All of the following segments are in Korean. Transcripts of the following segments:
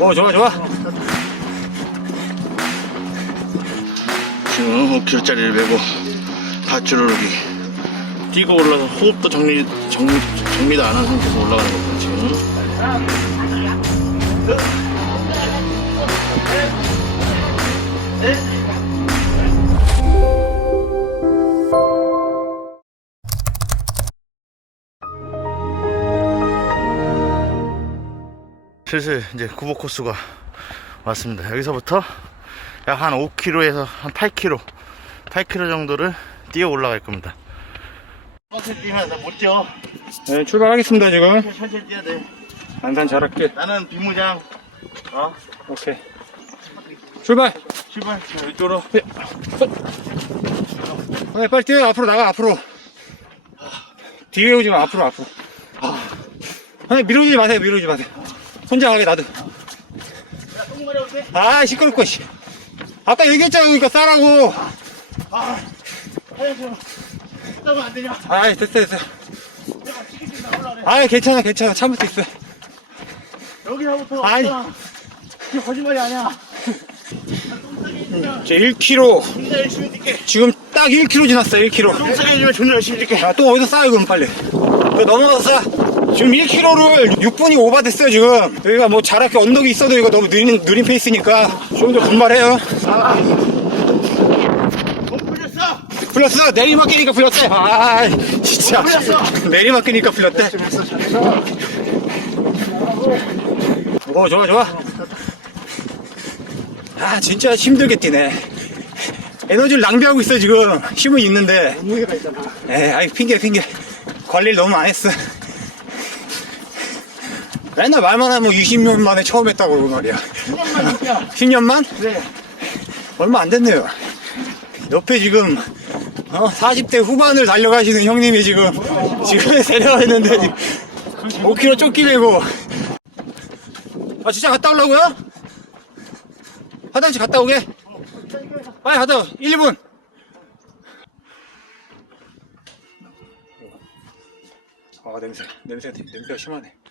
오 좋아 좋아. 지금 5kg짜리를 메고 밧줄을 여기. 뛰고 올라서 호흡도 정리, 정리, 정리도 안 한 상태에서 올라가는 겁니다 지금 슬슬 이제 구보 코스가 왔습니다. 여기서부터 약 한 5km에서 한 8km, 8km 정도를 뛰어 올라갈 겁니다. 천천히 뛰면 나못 뛰어. 네, 출발하겠습니다, 지금. 천천히 뛰어야 돼. 안산 잘할게. 나는 비무장. 어? 오케이. 출발! 출발. 자, 이쪽으로. 네, 빨리 뛰어. 앞으로 나가, 앞으로. 뒤에 오지 마, 앞으로, 앞으로. 아니, 밀어주지 마세요, 밀어주지 마세요. 혼자 가게 놔둬. 어때? 아, 시끄럽고, 씨. 아까 얘기했잖아, 그러니까 싸라고. 아, 하얀 싸면 안 되냐? 아이, 됐어, 됐어. 내가 나. 아이, 괜찮아, 괜찮아. 참을 수 있어. 여기서부터. 아니. 없잖아. 이게 거짓말이 아니야. 이제 1km. 존나 열심히 뛸게. 지금 딱 1km 지났어, 1km. 똥 싸게 해주면 존나 열심히 뛸게. 야, 또 어디서 싸요, 그럼 빨리. 그 넘어가서 싸. 지금 1km를 6분이 오바됐어요, 지금. 여기가 뭐 잘할게 언덕이 있어도 이거 너무 느린, 느린 페이스니까 좀 더 분발해요. 돈 풀렸어. 풀렸어. 내리막기니까 풀렸대. 아, 진짜. 풀렸어. 내리막기니까 풀렸대. 오, 좋아, 좋아. 아, 진짜 힘들게 뛰네. 에너지를 낭비하고 있어, 지금. 힘은 있는데. 에 아이 핑계 핑계 관리를 너무 안 했어 맨날 말만 하면 20년 만에 처음 했다고 그러고 말이야 10년만 뛰어. 10년만? 그래. 얼마 안 됐네요 옆에 지금 어, 40대 후반을 달려가시는 형님이 지금 지금 데려왔는데 지금 5km 쫓기 메고 아 진짜 갔다 오려고요? 화장실 갔다 오게 빨리 갔다 오 1, 2분 아 냄새 냄새 냄새가 심하네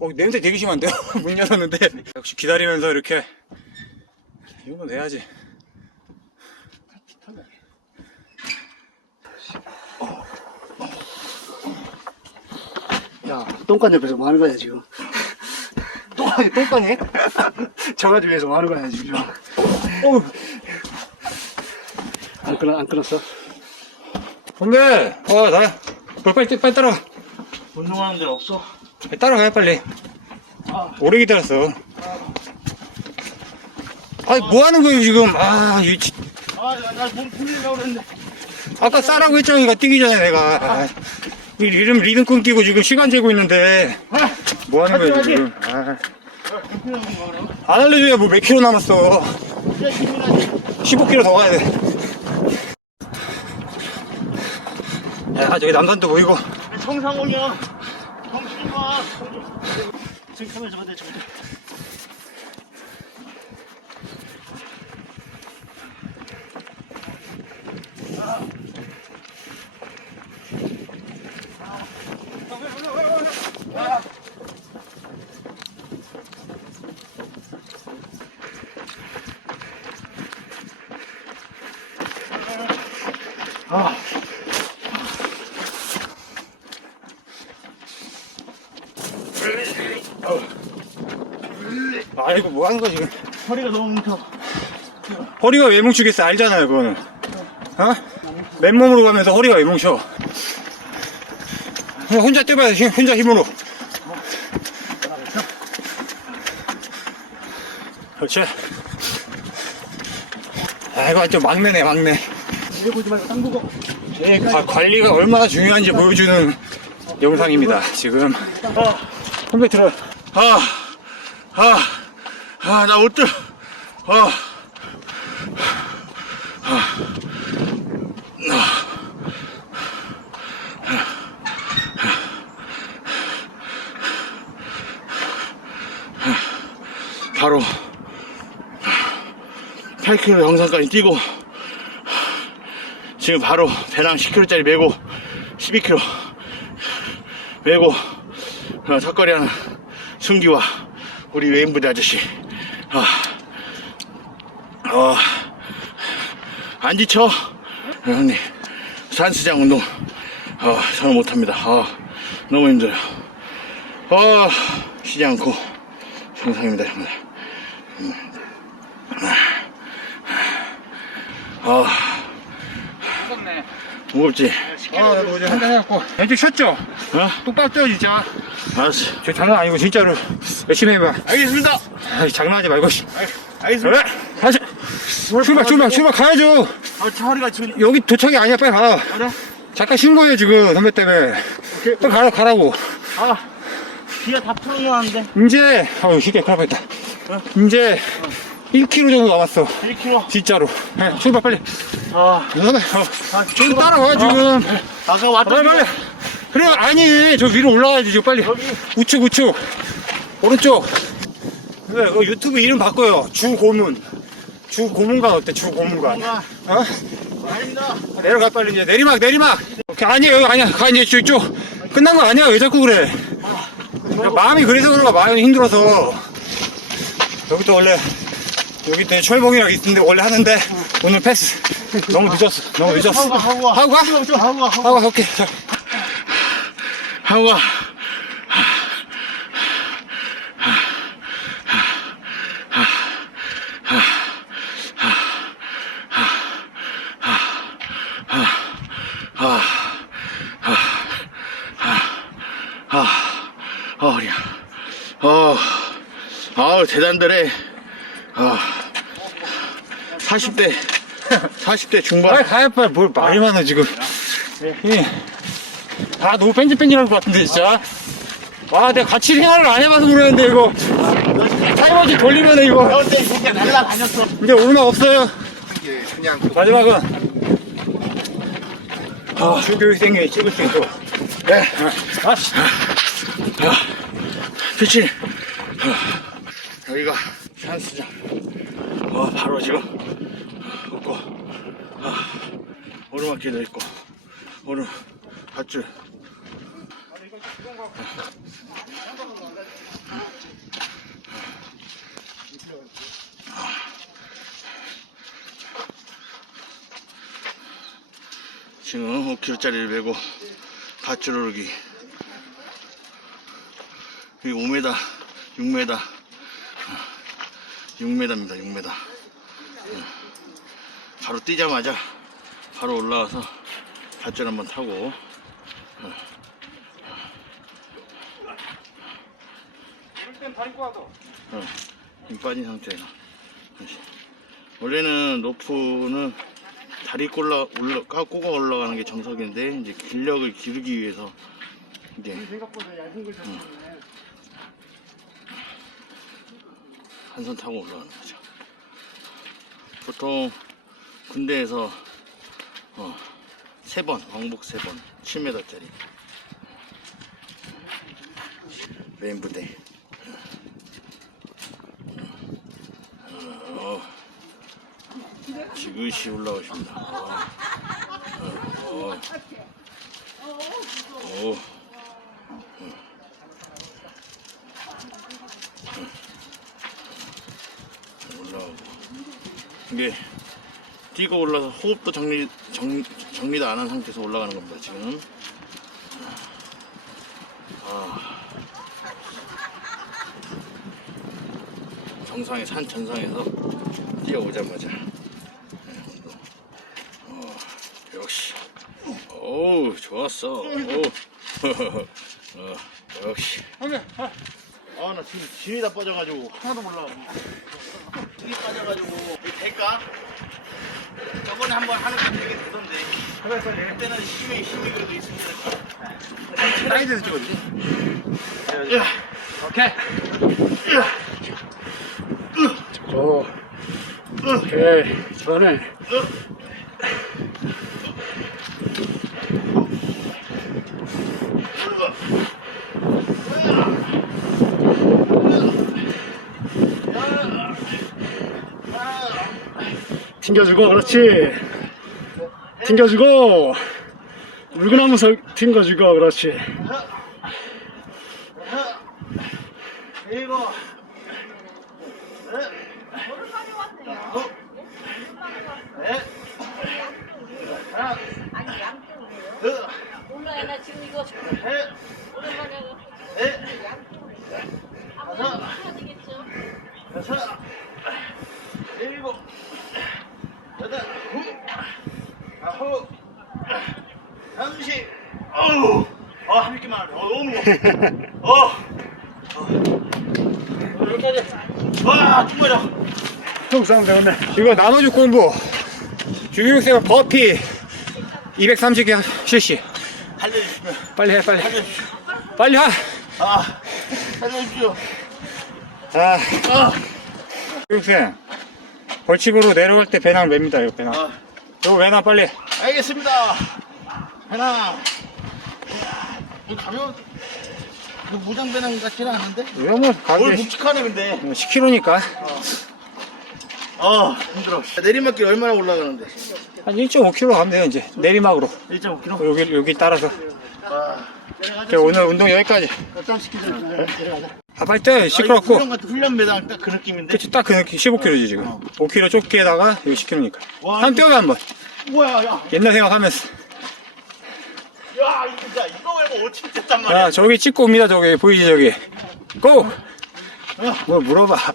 어 냄새 되게 심한데요 문 열었는데 역시 기다리면서 이렇게 이 정도 내야지 야, 똥간 옆에서 뭐 하는 거야, 지금? 똥간이, 똥간이? 저가 중에서 뭐 하는 거야, 지금? 어안 끊어, 안 끊었어? 선배 어 나 빨리 빨리 빨리 따라와 운동하는 데는 없어. 빨리 따라가요 빨리 오래 기다렸어 아니 뭐 하는 거예요 지금 아 이, 지- 아, 나몸 풀리려고 그랬는데. 아까 싸라고 했잖아 이거 뛰기 전에 내가 아, 이 리듬 리듬 끊기고 지금 시간 재고 있는데 아, 뭐 하는 거예요 지금 아, 그럼. 안 알려줘야 뭐 몇 킬로 남았어 이제 힘이 나지. 15킬로 더 가야 돼 야, 저기 남산도 보이고. 정상훈이야. 정신이 와. 지금 카메라 잡아야 돼, 저기. 아이고, 뭐 하는 거야, 지금. 허리가 너무 뭉쳐. 허리가 왜 뭉치겠어, 알잖아요, 그거는. 어? 맨몸으로 가면서 허리가 왜 뭉쳐. 혼자 뛰어봐야 돼, 혼자 힘으로. 그렇지. 아이고, 완전 막내네, 막내. 이래 보지 말고 땅 보고. 제 과- 관리가 얼마나 중요한지 보여주는 영상입니다, 지금. 아, 들어요. 아, 아, 아, 나못 들어. 아, 바로 8km 영상까지 뛰고 지금 바로 배낭 10kg짜리 메고 12kg 메고 어, 턱걸이 하는 승기와 우리 외인부대 아저씨. 아, 어, 안 지쳐? 형님, 산수장 운동, 어, 저는 못합니다. 어, 너무 힘들어요. 어, 쉬지 않고, 정상입니다, 형님. 음. 아, 무겁지? 아, 나도 어제 한잔 해갖고. 왼쪽 쉬었죠? 어? 똑바로 뛰어, 진짜. 알았어. 저 장난 아니고, 진짜로. 열심히 해봐. 알겠습니다. 아이, 장난하지 말고, 씨. 알겠습니다. 그래, 다시. 출발, 출발, 출발, 가야죠. 아, 저 허리가 지금. 여기 도착이 아니야, 빨리 가. 그래? 잠깐 쉰 거예요, 지금, 선배 때문에. 빨리 가라, 가라고. 아, 귀가 다 풀어놓았는데. 이제, 아유, 쉽게 큰일 뻔했다. 이제, 1km 정도 남았어. 1kg. 진짜로. 네, 출발, 빨리. 아, 선배, 어, 좀 따라와, 지금. 아까 왔던 빨리, 빨리. 그래, 아니, 저 위로 올라가야지, 지금 빨리. 우측, 우측. 오른쪽. 그래, 그 유튜브 이름 바꿔요. 주고문. 주고문관 어때, 주고문관. 어? 아닙니다. 내려가, 빨리 이제. 내리막, 내리막. 오케이, 아니야, 여기 아니야. 가, 이제 쭉, 쭉. 끝난 거 아니야. 왜 자꾸 그래. 그냥 마음이 그래서 그런가, 마음이 힘들어서. 여기 또 원래, 여기 또 철봉이라고 있는데 원래 하는데, 오늘 패스. 너무 늦었어. 너무 늦었어. 하고 가, 하고 가. 하고 가? 하고 가, 하고 가. 오케이. 자. 하고 가. 아, 아, 허리야. 어, 아우, 대단들해. 아, 40대, 40대 중반. 빨리 가야 빨리 뭘 말이 많아 지금 예. 아 너무 뺀질뺀질한 것 같은데 진짜 와 내가 같이 생활을 안 해봐서 그러는데 이거 타이머지 돌리면 이거 그때 진짜 날라다녔어. 이제 오르막 없어요 그냥. 마지막은 아 중교육생이 찍을 수 있고 네. 아씨 그치? 여기가 산수장. 어, 바로 지금, 없고, 아, 오르막길도 있고, 오르, 밧줄. 지금 5kg짜리를 메고 밧줄 오르기 여기 5m, 6m, 6m입니다. 6m. 바로 뛰자마자 바로 올라와서 밧줄 한번 타고. 어, 힘 빠진 상태에서. 원래는 로프는 다리 꼴라 올라 깎고 올라가는 게 정석인데 이제 근력을 기르기 위해서 이제 한손 타고 올라가는 거죠. 보통 군대에서 어, 세 번, 왕복 세 번, 7m짜리 메인 부대. 어, 지그시 올라가십니다. 어, 어, 어. 올라오고 이게 뛰고 올라서 호흡도 정리 정, 정리도 안 한 상태에서 올라가는 겁니다 지금. 아, 정상에 산 전상에서 뛰어오자마자. 네. 어, 역시. 오 좋았어. 오. 어, 역시. 선배 아, 아나 지금 진이 다 빠져가지고 하나도 몰라. 진이 빠져가지고. 이거 될까? 저번에 한번 하는 거 되게 되던데. 그때는 힘이 힘이 그래도 있으니까. 사이드에서 찍어주지 야, 오케이. 야, 오 오케이. 저는 튕겨주고 그렇지. 튕겨주고 물구나무 설 튕겨주고 그렇지 그리고 아니 양쪽으로 넷, 몰라요 나 지금 이거 넷, 오랜만에 하고 넷, 양쪽으로 아무래도 해야 되겠죠 여섯, 일곱, 여덟, 후, 아홉, 삼십, 어우, 어, 한 입기만 하네. 어, 너무 무거워. 어, 어, 여기까지. 와, 충분하다. 감사합니다 오늘 이거 나눠줄 공부 주교육생은 버피 230개 실시 알려주시면. 빨리 해 빨리 알려주십시오. 빨리 하 아, 알려주십시오. 아, 아, 교육생 벌칙으로 내려갈 때 배낭 맵니다 이거 배낭 아, 이거 배낭 빨리 알겠습니다. 하나. 이 가벼운, 이거 무장 배낭 같지는 않은데? 이거 뭐뭘 가게 묵직하네, 근데. 10kg니까 아, 힘들어. 내리막길 얼마나 올라가는데? 한 1.5kg 가면 돼요 이제 내리막으로 1.5km? 여기 여기 따라서 아, 이제 오늘 운동 여기까지 아 빨리 뛰어 시끄럽고 훈련 같은 훈련 배낭 딱그 느낌인데? 그치 딱 그 느낌 15kg지 지금 5kg 좁게다가 여기 10kg니까 와, 한 뛰어봐 한번 뭐야, 야. 옛날 생각하면서 야, 이거, 야, 이거 말고 어떻게 됐단 말이야? 야 저기 찍고 옵니다 저기 보이지 저기 고! 뭐 물어봐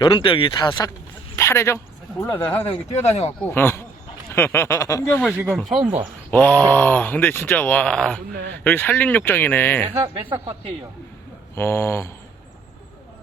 여름 때 여기 다 싹 파래져? 몰라 나 항상 여기 뛰어다녀갖고 어. 풍경을 지금 처음 봐 와, 근데 진짜, 와. 여기 산림욕장이네. 메사, 메사 쿼테이요 어.